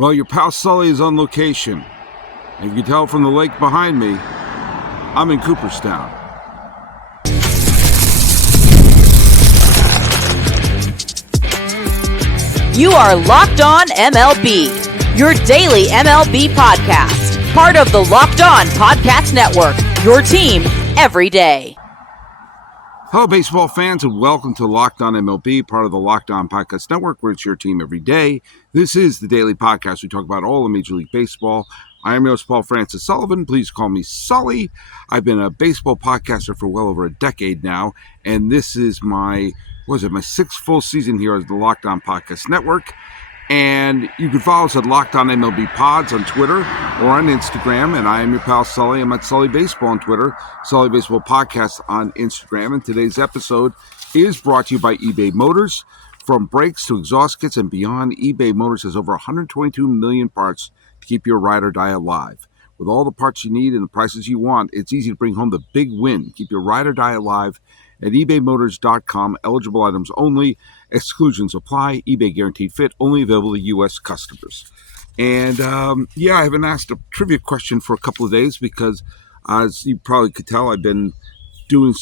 Well, your pal Sully is on location. If you can tell from the lake behind me, I'm in Cooperstown. You are Locked On MLB, your daily MLB podcast. Part of the Locked On Podcast Network, your team every day. Hello, baseball fans, and welcome to Locked On MLB, part of the Locked On Podcast Network, where it's your team every day. This is the daily podcast. We talk about all of Major League Baseball. I am your host, Paul Francis Sullivan. Please call me Sully. I've been a baseball podcaster for well over a decade now, and this is my sixth full season here as the Locked On Podcast Network. And you can follow us at Locked On MLB Pods on Twitter or on Instagram. And I am your pal Sully. I'm at Sully Baseball on Twitter, Sully Baseball Podcast on Instagram. And today's episode is brought to you by eBay Motors. From brakes to exhaust kits and beyond, eBay Motors has over 122 million parts to keep your ride or die alive. With all the parts you need and the prices you want, it's easy to bring home the big win. Keep your ride or die alive at ebaymotors.com. Eligible items only. Exclusions apply. eBay guaranteed fit. Only available to U.S. customers. And I haven't asked a trivia question for a couple of days because, as you probably could tell, I've been doing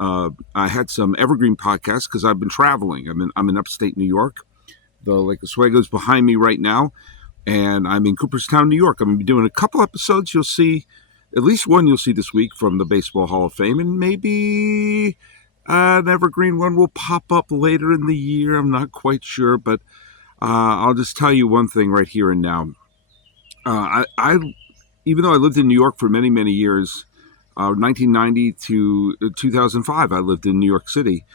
I had some evergreen podcasts because I've been traveling. I'm in upstate New York. The Lake Oswego is behind me right now, and I'm in Cooperstown, New York. I'm going to be doing a couple episodes. You'll see, at least one you'll see this week from the Baseball Hall of Fame, and maybe an evergreen one will pop up later in the year. I'm not quite sure, but I'll just tell you one thing right here and now. Even though I lived in New York for many, many years, 1990 to 2005, I lived in New York City.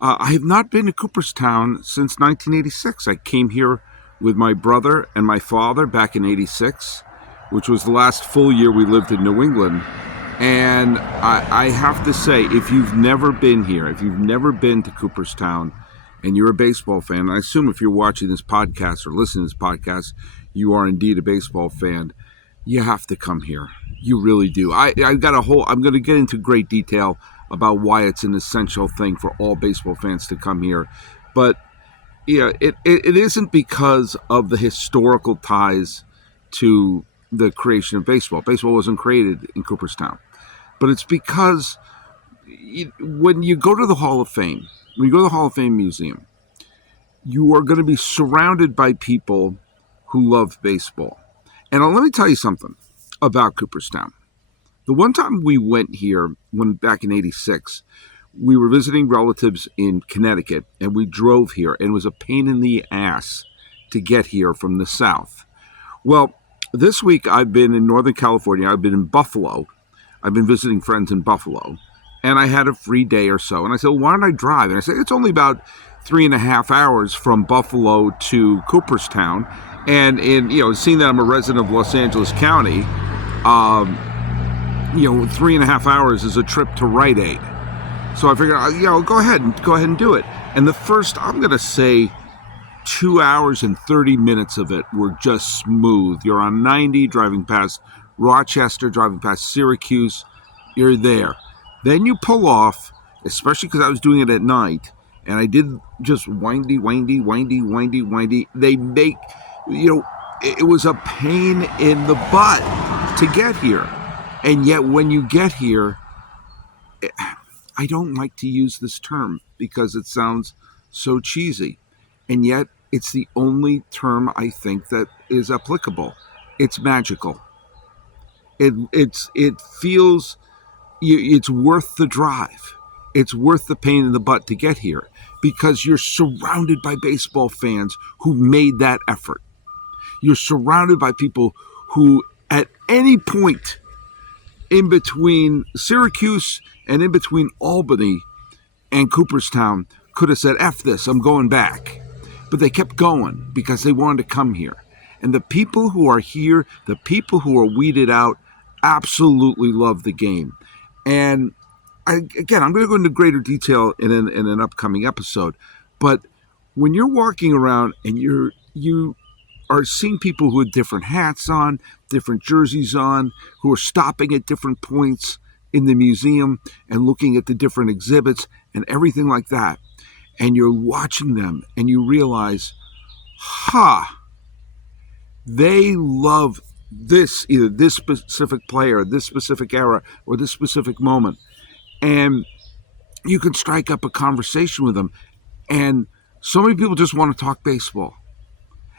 I have not been to Cooperstown since 1986. I came here with my brother and my father back in 86, which was the last full year we lived in New England. And I have to say, if you've never been here, if you've never been to Cooperstown, and you're a baseball fan, I assume if you're watching this podcast or listening to this podcast, you are indeed a baseball fan, you have to come here. You really do. I'm going to get into great detail about why it's an essential thing for all baseball fans to come here. But yeah, it isn't because of the historical ties to the creation of baseball. Baseball wasn't created in Cooperstown. But it's because when you go to the Hall of Fame, when you go to the Hall of Fame Museum, you are going to be surrounded by people who love baseball. And let me tell you something about Cooperstown. The one time we went here, back in 86, we were visiting relatives in Connecticut, and we drove here, and it was a pain in the ass to get here from the south. Well, this week I've been in Northern California. I've been in Buffalo. I've been visiting friends in Buffalo, and I had a free day or so. And I said, well, why don't I drive? And I said, it's only about 3.5 hours from Buffalo to Cooperstown. And seeing that I'm a resident of Los Angeles County, 3.5 hours is a trip to Rite Aid. So I figured, go ahead and do it. And the first, I'm going to say, 2 hours and 30 minutes of it were just smooth. You're on 90, driving past Rochester, driving past Syracuse. You're there. Then you pull off, especially because I was doing it at night, and I did just windy. They make, it was a pain in the butt to get here. And yet when you get here, I don't like to use this term because it sounds so cheesy. And yet it's the only term I think that is applicable. It's magical. It feels it's worth the drive. It's worth the pain in the butt to get here because you're surrounded by baseball fans who made that effort. You're surrounded by people who at any point in between Syracuse and in between Albany and Cooperstown could have said, F this, I'm going back. But they kept going because they wanted to come here. And the people who are here, the people who are weeded out, absolutely love the game. And I'm going to go into greater detail in an upcoming episode. But when you're walking around and you are seeing people who have different hats on, different jerseys on, who are stopping at different points in the museum and looking at the different exhibits and everything like that, and you're watching them and you realize, They love this, either this specific player, this specific era, or this specific moment. And you can strike up a conversation with them. And so many people just want to talk baseball.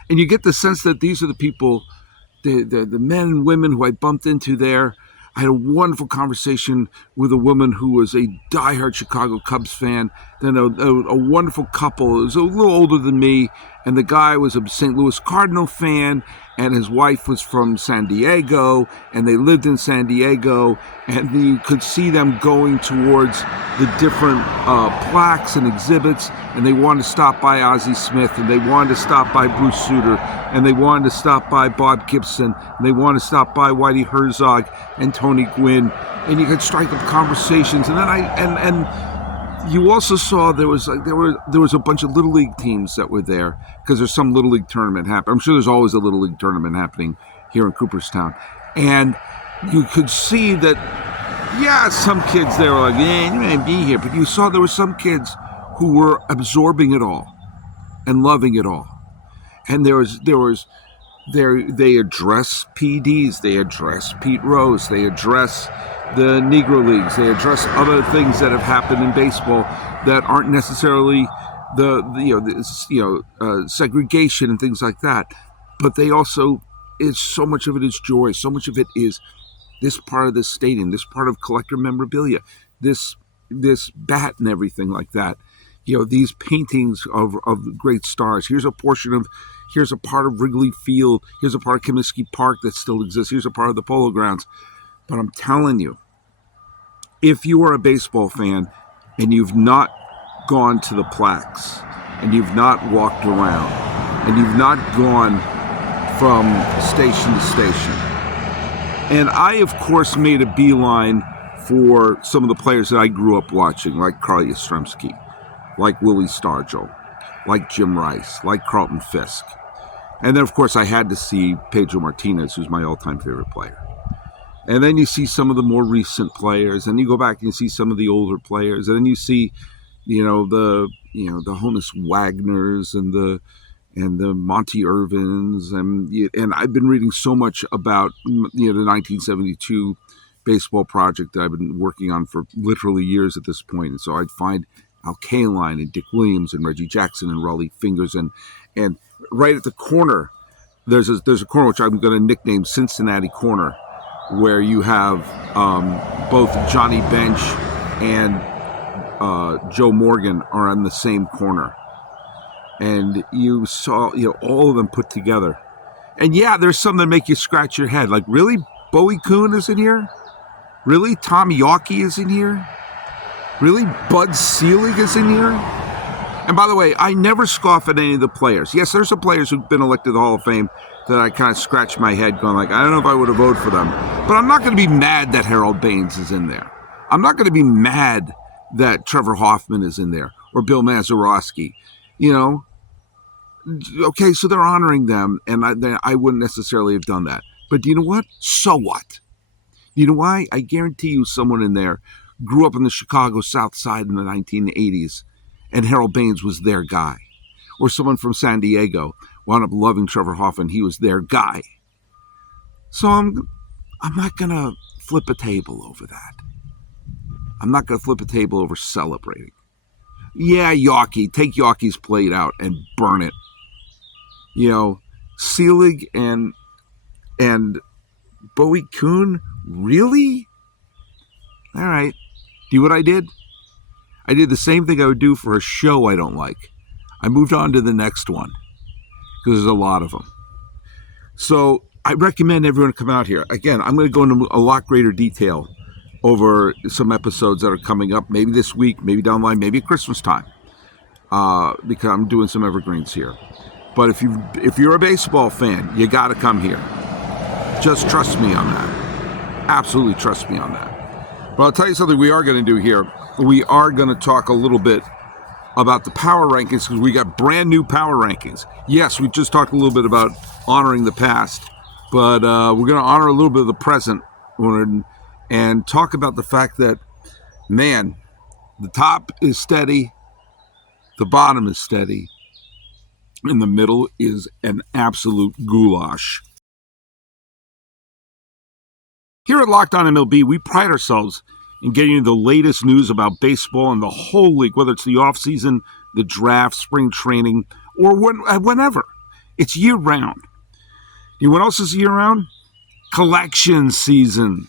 And you get the sense that these are the people, the men and women who I bumped into there. I had a wonderful conversation with a woman who was a diehard Chicago Cubs fan, then a wonderful couple. It was a little older than me, and the guy was a St. Louis Cardinal fan, and his wife was from San Diego, and they lived in San Diego, and you could see them going towards the different plaques and exhibits, and they wanted to stop by Ozzie Smith, and they wanted to stop by Bruce Sutter, and they wanted to stop by Bob Gibson, and they wanted to stop by Whitey Herzog and Tony Gwynn, and you could strike up conversations. And then you also saw there was a bunch of little league teams that were there, because there's some little league tournament happening. I'm sure there's always a little league tournament happening here in Cooperstown, and you could see that, yeah, some kids there were like, yeah, you may be here, but you saw there were some kids who were absorbing it all and loving it all. And they address PDs, they address Pete Rose, they address the Negro Leagues, they address other things that have happened in baseball that aren't necessarily segregation and things like that. But they also, so much of it is joy, so much of it is this part of the stadium, this part of collector memorabilia, this bat and everything like that. These paintings of great stars. Here's a part of Wrigley Field. Here's a part of Comiskey Park that still exists. Here's a part of the Polo Grounds. But I'm telling you, if you are a baseball fan and you've not gone to the plaques, and you've not walked around, and you've not gone from station to station, and I, of course, made a beeline for some of the players that I grew up watching, like Carl Yastrzemski, like Willie Stargell, like Jim Rice, like Carlton Fisk. And then, of course, I had to see Pedro Martinez, who's my all-time favorite player. And then you see some of the more recent players, and you go back and you see some of the older players, and then you see, the Honus Wagners and the Monty Irvins, and I've been reading so much about the 1972 baseball project that I've been working on for literally years at this point. And so I'd find Al Kaline and Dick Williams and Reggie Jackson and Raleigh Fingers, and right at the corner there's a corner which I'm going to nickname Cincinnati Corner, where you have both Johnny Bench and Joe Morgan are on the same corner, and you saw all of them put together. And yeah, there's some that make you scratch your head, like, really, Bowie Kuhn is in here? Really, Tom Yawkey is in here? Really, Bud Selig is in here? And by the way, I never scoff at any of the players. Yes, there's some players who've been elected to the Hall of Fame that I kind of scratch my head going like, I don't know if I would have voted for them. But I'm not going to be mad that Harold Baines is in there. I'm not going to be mad that Trevor Hoffman is in there, or Bill Mazeroski. Okay, so they're honoring them, and I wouldn't necessarily have done that. But do you know what? So what? You know why? I guarantee you someone in there grew up in the Chicago South Side in the 1980s, and Harold Baines was their guy. Or someone from San Diego wound up loving Trevor Hoffman. He was their guy. So I'm not going to flip a table over that. I'm not going to flip a table over celebrating. Yeah, Yawkey. Take Yawkey's plate out and burn it. Selig and Bowie Kuhn? Really? All right. Do you know what I did? I did the same thing I would do for a show I don't like. I moved on to the next one, because there's a lot of them. So I recommend everyone come out here. Again, I'm going to go into a lot greater detail over some episodes that are coming up, maybe this week, maybe down the line, maybe at Christmas time, because I'm doing some evergreens here. But if you're a baseball fan, you got to come here. Just trust me on that. Absolutely trust me on that. But I'll tell you something we are going to do here. We are going to talk a little bit about the power rankings, because we got brand new power rankings. Yes, we just talked a little bit about honoring the past, but we're going to honor a little bit of the present and talk about the fact that, man, the top is steady, the bottom is steady, In the middle is an absolute goulash. Here at Locked On MLB, we pride ourselves in getting you the latest news about baseball and the whole league, whether it's the offseason, the draft, spring training, or whenever. It's year-round. You know what else is year-round? Collection season.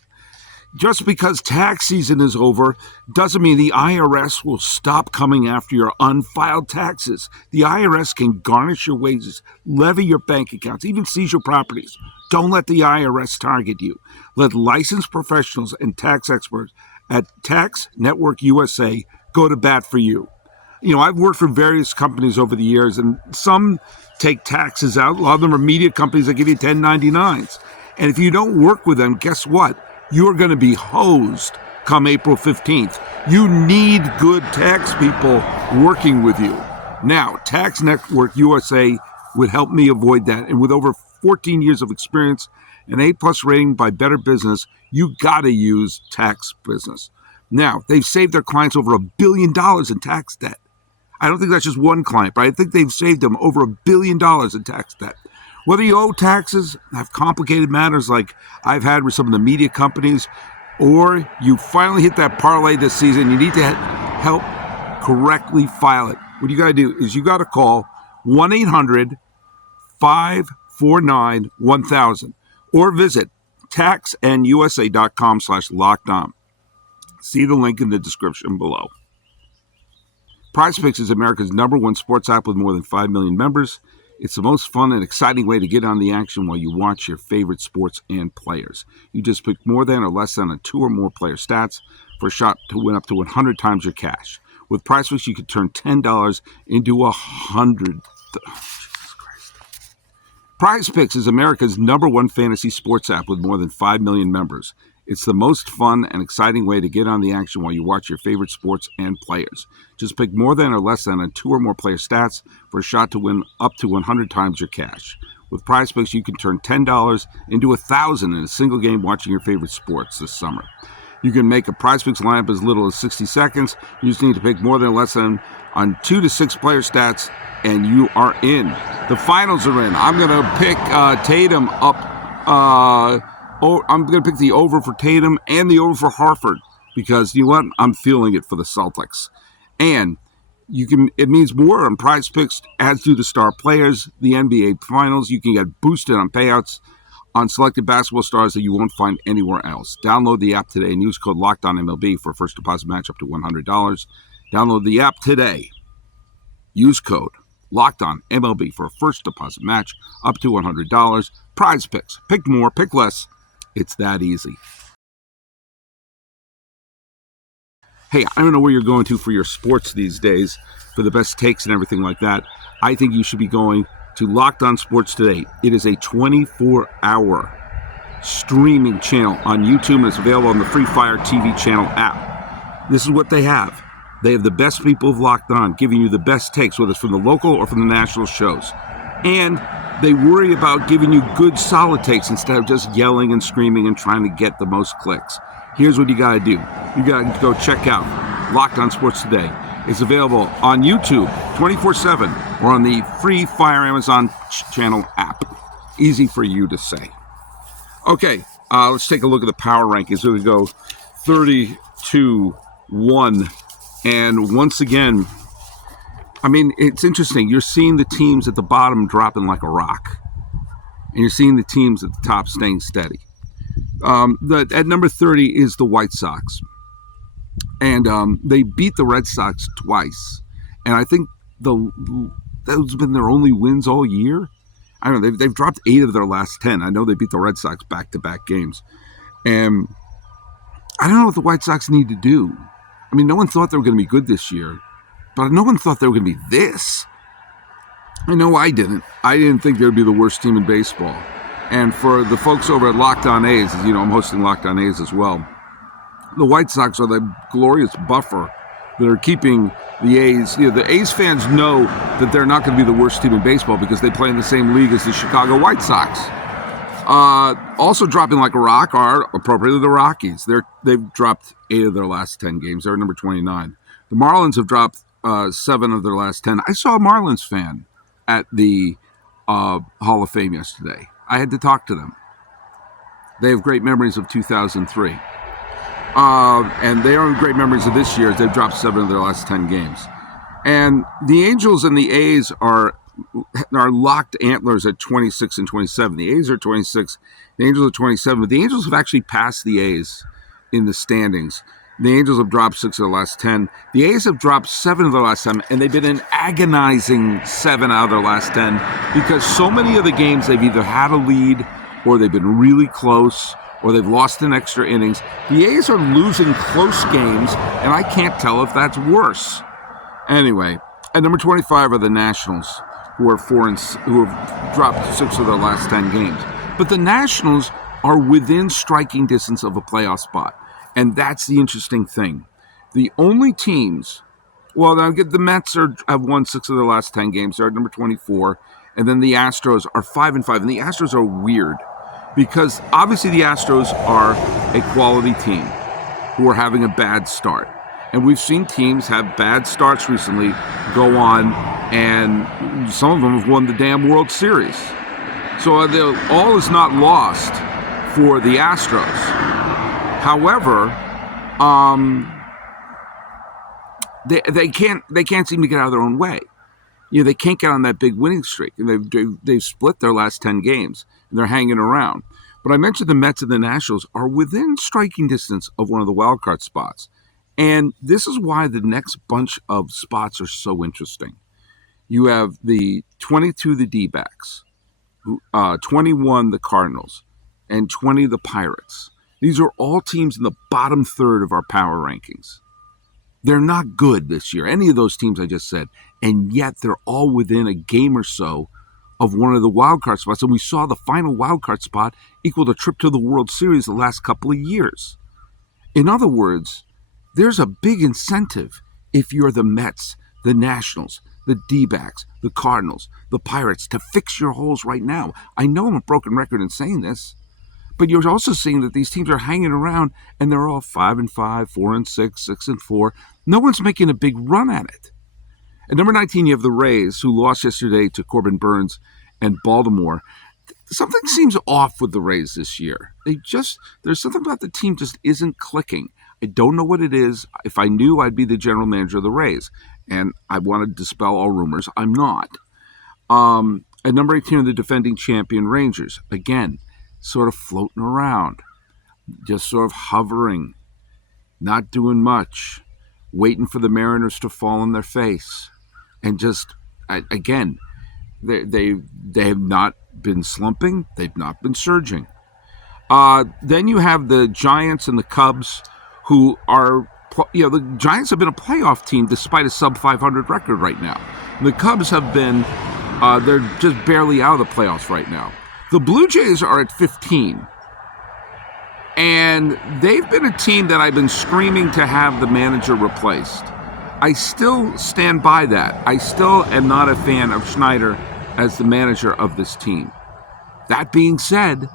Just because tax season is over doesn't mean the IRS will stop coming after your unfiled taxes. The IRS can garnish your wages, levy your bank accounts, even seize your properties. Don't let the IRS target you. Let licensed professionals and tax experts at Tax Network USA go to bat for you. You know, I've worked for various companies over the years, and some take taxes out. A lot of them are media companies that give you 1099s. And if you don't work with them, guess what? You're going to be hosed come April 15th. You need good tax people working with you. Now, Tax Network USA would help me avoid that. And with over 14 years of experience, an A-plus rating by Better Business, you got to use Tax Business. Now, they've saved their clients over $1 billion in tax debt. I don't think that's just one client, but I think they've saved them over $1 billion in tax debt. Whether you owe taxes, have complicated matters like I've had with some of the media companies, or you finally hit that parlay this season, you need to help correctly file it. What you got to do is you got to call 1-800-549-1000 or visit taxnusa.com/lockedon. See the link in the description below. PrizePicks is America's #1 sports app with more than 5 million members. It's the most fun and exciting way to get on the action while you watch your favorite sports and players. You just pick more than or less than 2 or more player stats for a shot to win up to 100 times your cash. With PrizePicks, you can turn $10 into 100. Jesus Christ. PrizePicks is America's #1 fantasy sports app with more than 5 million members. It's the most fun and exciting way to get on the action while you watch your favorite sports and players. Just pick more than or less than 2 or more player stats for a shot to win up to 100 times your cash. With PrizePicks, you can turn $10 into 1,000 in a single game watching your favorite sports this summer. You can make a PrizePicks lineup as little as 60 seconds. You just need to pick more than or less than on 2 to 6 player stats, and you are in. The finals are in. I'm going to pick Tatum up. I'm going to pick the over for Tatum and the over for Harford because, you know what? I'm feeling it for the Celtics. And it means more on PrizePicks, as do the star players, the NBA Finals. You can get boosted on payouts on selected basketball stars that you won't find anywhere else. Download the app today and use code LOCKEDONMLB for a first deposit match up to $100. Download the app today. Use code LOCKEDONMLB for a first deposit match up to $100. PrizePicks. Pick more, pick less. It's that easy. Hey, I don't know where you're going to for your sports these days, for the best takes and everything like that. I think you should be going to Locked On Sports Today. It is a 24-hour streaming channel on YouTube, and it's available on the Free Fire TV channel app. This is what they have. They have the best people of Locked On giving you the best takes, whether it's from the local or from the national shows. And they worry about giving you good, solid takes instead of just yelling and screaming and trying to get the most clicks. Here's what you got to do. You got to go check out Locked On Sports Today. It's available on YouTube 24/7 or on the Free Fire Amazon channel app. Easy for you to say. Okay, let's take a look at the power rankings. Here we go 30-1. And once again, I mean, it's interesting. You're seeing the teams at the bottom dropping like a rock. And you're seeing the teams at the top staying steady. At number 30 is the White Sox. And they beat the Red Sox twice. And I think those have been their only wins all year. I don't know. They've dropped 8 of their last 10. I know they beat the Red Sox back-to-back games. And I don't know what the White Sox need to do. I mean, no one thought they were going to be good this year. But no one thought they were going to be this. I know I didn't. I didn't think they would be the worst team in baseball. And for the folks over at Locked On A's, you know, I'm hosting Locked On A's as well. The White Sox are the glorious buffer that are keeping the A's. You know, the A's fans know that they're not going to be the worst team in baseball because they play in the same league as the Chicago White Sox. Also dropping like a rock are appropriately the Rockies. They've dropped 8 of their last 10 games. They're number 29. The Marlins have dropped 7 of their last 10. I saw a Marlins fan at the Hall of Fame yesterday. I had to talk to them. They have great memories of 2003. And they have great memories of this year as they've dropped 7 of their last 10 games. And the Angels and the A's are locked antlers at 26 and 27. The A's are 26. The Angels are 27. But the Angels have actually passed the A's in the standings. The Angels have dropped 6 of the last 10. The A's have dropped 7 of their last 10, and they've been an agonizing 7 out of their last 10 because so many of the games they've either had a lead or they've been really close or they've lost in extra innings. The A's are losing close games, and I can't tell if that's worse. Anyway, at number 25 are the Nationals, who have dropped 6 of their last 10 games. But the Nationals are within striking distance of a playoff spot. And that's the interesting thing. The only teams, well, the Mets have won 6 of their last 10 games. They're at number 24. And then the Astros are 5-5. And the Astros are weird because obviously the Astros are a quality team who are having a bad start. And we've seen teams have bad starts recently go on, and some of them have won the damn World Series. So all is not lost for the Astros. However, they can't seem to get out of their own way. They can't get on that big winning streak, and they've split their last 10 games, and they're hanging around. But I mentioned the Mets and the Nationals are within striking distance of one of the wild card spots, and this is why the next bunch of spots are so interesting. You have the 22 the D-backs, 21 the Cardinals, and 20 the Pirates. These are all teams in the bottom third of our power rankings. They're not good this year, any of those teams I just said, and yet they're all within a game or so of one of the wild card spots. And we saw the final wild card spot equal a trip to the World Series the last couple of years. In other words, there's a big incentive if you're the Mets, the Nationals, the D-backs, the Cardinals, the Pirates, to fix your holes right now. I know I'm a broken record in saying this, but you're also seeing that these teams are hanging around and they're all 5-5, 4-6, 6-4. No one's making a big run at it. At number 19, you have the Rays, who lost yesterday to Corbin Burns and Baltimore. Something seems off with the Rays this year. There's something about the team just isn't clicking. I don't know what it is. If I knew, I'd be the general manager of the Rays. And I want to dispel all rumors. I'm not. At number 18 are the defending champion Rangers. Again, sort of floating around, just sort of hovering, not doing much, waiting for the Mariners to fall on their face. And just, again, they have not been slumping. They've not been surging. Then you have the Giants and the Cubs, who are, the Giants have been a playoff team despite a sub-500 record right now. The Cubs have been, they're just barely out of the playoffs right now. The Blue Jays are at 15, and they've been a team that I've been screaming to have the manager replaced. I still stand by that. I still am not a fan of Schneider as the manager of this team. That being said,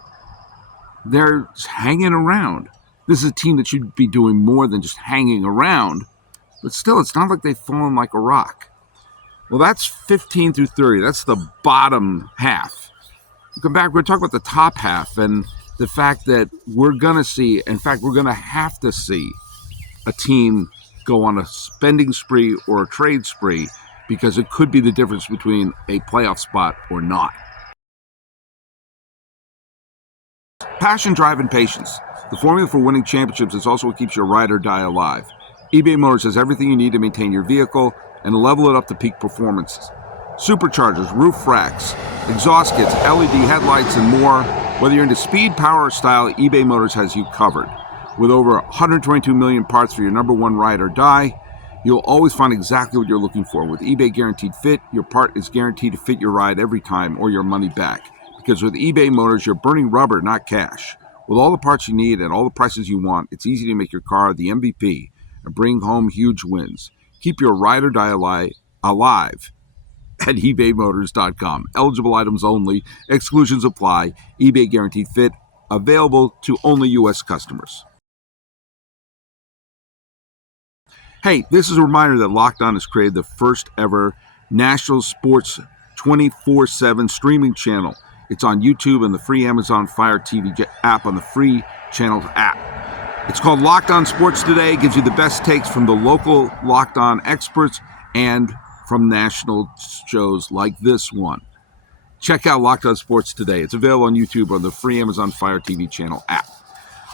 they're hanging around. This is a team that should be doing more than just hanging around, but still, it's not like they've fallen like a rock. Well, that's 15 through 30. That's the bottom half. Come back, we're going to talk about the top half and the fact that we're going to have to see a team go on a spending spree or a trade spree because it could be the difference between a playoff spot or not. Passion, drive, and patience. The formula for winning championships is also what keeps your ride or die alive. eBay Motors has everything you need to maintain your vehicle and level it up to peak performances. Superchargers, roof racks, exhaust kits, LED headlights, and more. Whether you're into speed, power, or style, eBay Motors has you covered. With over 122 million parts for your number one ride or die, you'll always find exactly what you're looking for. With eBay Guaranteed Fit, your part is guaranteed to fit your ride every time or your money back. Because with eBay Motors, you're burning rubber, not cash. With all the parts you need and all the prices you want, it's easy to make your car the MVP and bring home huge wins. Keep your ride or die alive at ebaymotors.com. Eligible items only. Exclusions apply. eBay Guaranteed Fit. Available to only U.S. customers. Hey, this is a reminder that Locked On has created the first ever national sports 24/7 streaming channel. It's on YouTube and the free Amazon Fire TV app on the free channels app. It's called Locked On Sports Today. It gives you the best takes from the local Locked On experts and from national shows like this one. Check out Locked On Sports Today. It's available on YouTube on the free Amazon Fire TV channel app.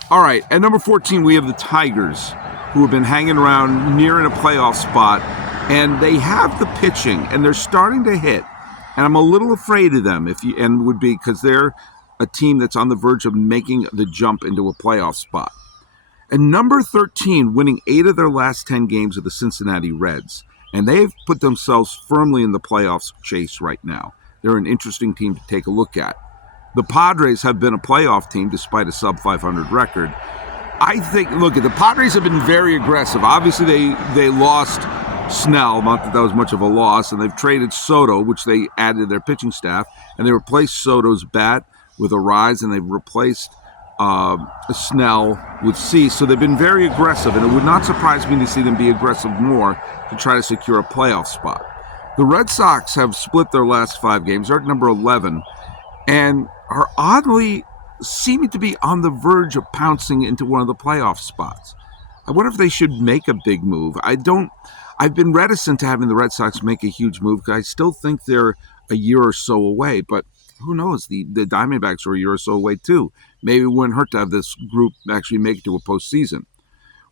All right, at number 14, we have the Tigers, who have been hanging around near in a playoff spot, and they have the pitching, and they're starting to hit. And I'm a little afraid of them, because they're a team that's on the verge of making the jump into a playoff spot. And number 13, winning 8 of their last 10 games of the Cincinnati Reds. And they've put themselves firmly in the playoffs chase right now. They're an interesting team to take a look at. The Padres have been a playoff team despite a sub-500 record. I think, the Padres have been very aggressive. Obviously, they lost Snell, not that was much of a loss, and they've traded Soto, which they added to their pitching staff, and they replaced Soto's bat with a rise, and they've replaced Snell with Cease. So they've been very aggressive, and it would not surprise me to see them be aggressive more to try to secure a playoff spot. The Red Sox have split their last 5 games. They're at number 11, and are oddly seeming to be on the verge of pouncing into one of the playoff spots. I wonder if they should make a big move. I've been reticent to having the Red Sox make a huge move because I still think they're a year or so away, but who knows? The Diamondbacks are a year or so away too. Maybe it wouldn't hurt to have this group actually make it to a postseason.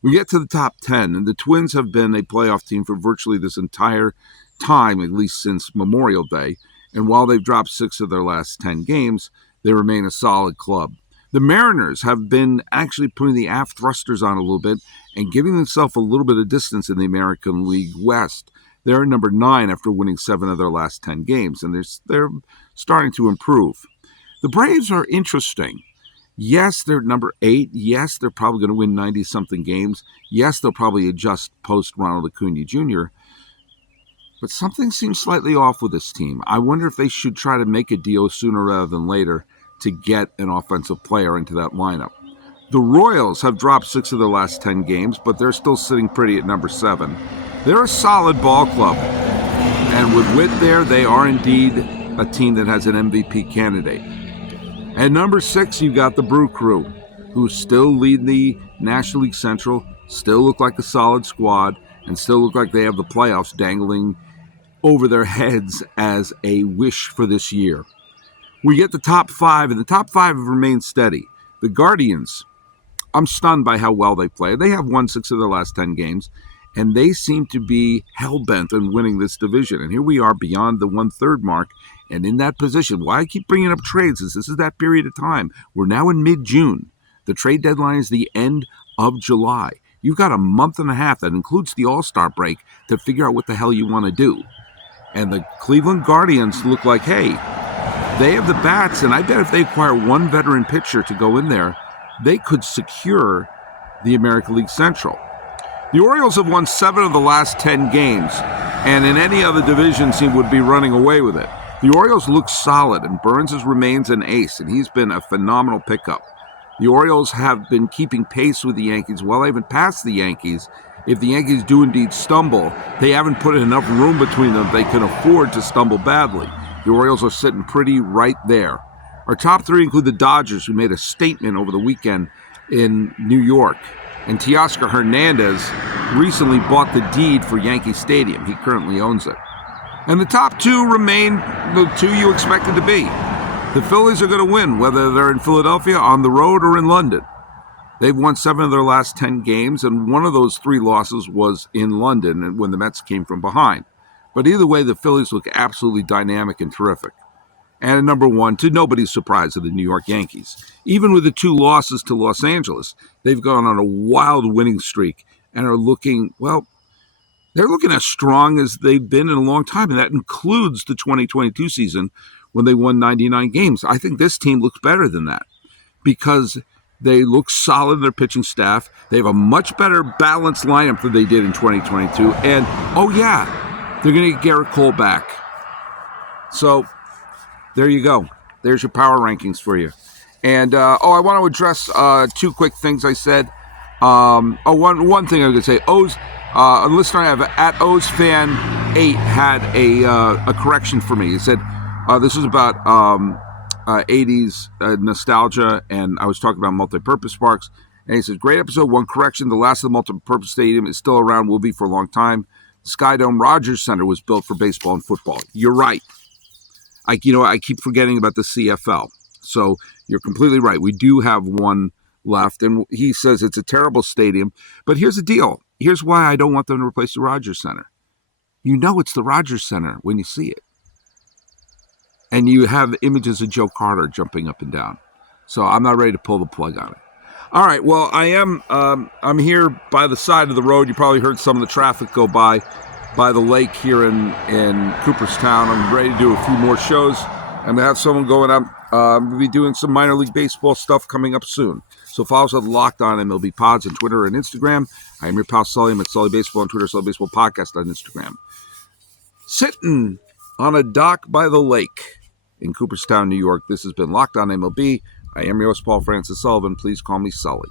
We get to the top 10, and the Twins have been a playoff team for virtually this entire time, at least since Memorial Day, and while they've dropped 6 of their last 10 games, they remain a solid club. The Mariners have been actually putting the aft thrusters on a little bit and giving themselves a little bit of distance in the American League West. They're number 9 after winning 7 of their last 10 games, and they're starting to improve. The Braves are interesting. Yes, they're number 8. Yes, they're probably going to win 90-something games. Yes, they'll probably adjust post-Ronald Acuna Jr., but something seems slightly off with this team. I wonder if they should try to make a deal sooner rather than later to get an offensive player into that lineup. The Royals have dropped 6 of their last 10 games, but they're still sitting pretty at number 7. They're a solid ball club, and with Witt there, they are indeed a team that has an MVP candidate. At number 6, you've got the Brew Crew, who still lead the National League Central, still look like a solid squad, and still look like they have the playoffs dangling over their heads as a wish for this year. We get the top 5, and the top 5 have remained steady. The Guardians, I'm stunned by how well they play. They have won 6 of their last 10 games, and they seem to be hell-bent on winning this division. And here we are beyond the 1/3 mark, and in that position. Why I keep bringing up trades is this is that period of time. We're now in mid-June. The trade deadline is the end of July. You've got a month and a half that includes the All-Star break to figure out what the hell you want to do. And the Cleveland Guardians look like, hey, they have the bats, and I bet if they acquire one veteran pitcher to go in there, they could secure the American League Central. The Orioles have won 7 of the last 10 games, and in any other division team would be running away with it. The Orioles look solid, and Burns remains an ace, and he's been a phenomenal pickup. The Orioles have been keeping pace with the Yankees. Well, they haven't passed the Yankees. If the Yankees do indeed stumble, they haven't put enough room between them they can afford to stumble badly. The Orioles are sitting pretty right there. Our top 3 include the Dodgers, who made a statement over the weekend in New York. And Teoscar Hernandez recently bought the deed for Yankee Stadium. He currently owns it. And the top 2 remain the 2 you expected to be. The Phillies are going to win, whether they're in Philadelphia, on the road, or in London. They've won 7 of their last 10 games, and one of those 3 losses was in London when the Mets came from behind. But either way, the Phillies look absolutely dynamic and terrific. And at number 1, to nobody's surprise, are the New York Yankees. Even with the 2 losses to Los Angeles, they've gone on a wild winning streak and are looking, well, they're looking as strong as they've been in a long time, and that includes the 2022 season when they won 99 games. I think this team looks better than that because they look solid in their pitching staff. They have a much better balanced lineup than they did in 2022. And, oh yeah, they're going to get Garrett Cole back. So there you go. There's your power rankings for you. And, I want to address 2 quick things I said. One thing I was going to say. A listener I have at OzFan 8 had a correction for me. He said this was about 80s nostalgia, and I was talking about multi-purpose parks. And he says, great episode. One correction: the last of the multi-purpose stadium is still around. Will be for a long time. The Skydome Rogers Center was built for baseball and football. You're right. I keep forgetting about the CFL. So you're completely right. We do have one left, and he says it's a terrible stadium. But here's the deal. Here's why I don't want them to replace the Rogers Center. You know it's the Rogers Center when you see it. And you have images of Joe Carter jumping up and down. So I'm not ready to pull the plug on it. All right, well, I'm here by the side of the road. You probably heard some of the traffic go by the lake here in Cooperstown. I'm ready to do a few more shows. I'm going to have someone going up. We'll be doing some minor league baseball stuff coming up soon. So follow us at Locked On MLB Pods on Twitter and Instagram. I am your pal Sully. I'm at Sully Baseball on Twitter, Sully Baseball Podcast on Instagram. Sitting on a dock by the lake in Cooperstown, New York. This has been Locked On MLB. I am your host, Paul Francis Sullivan. Please call me Sully.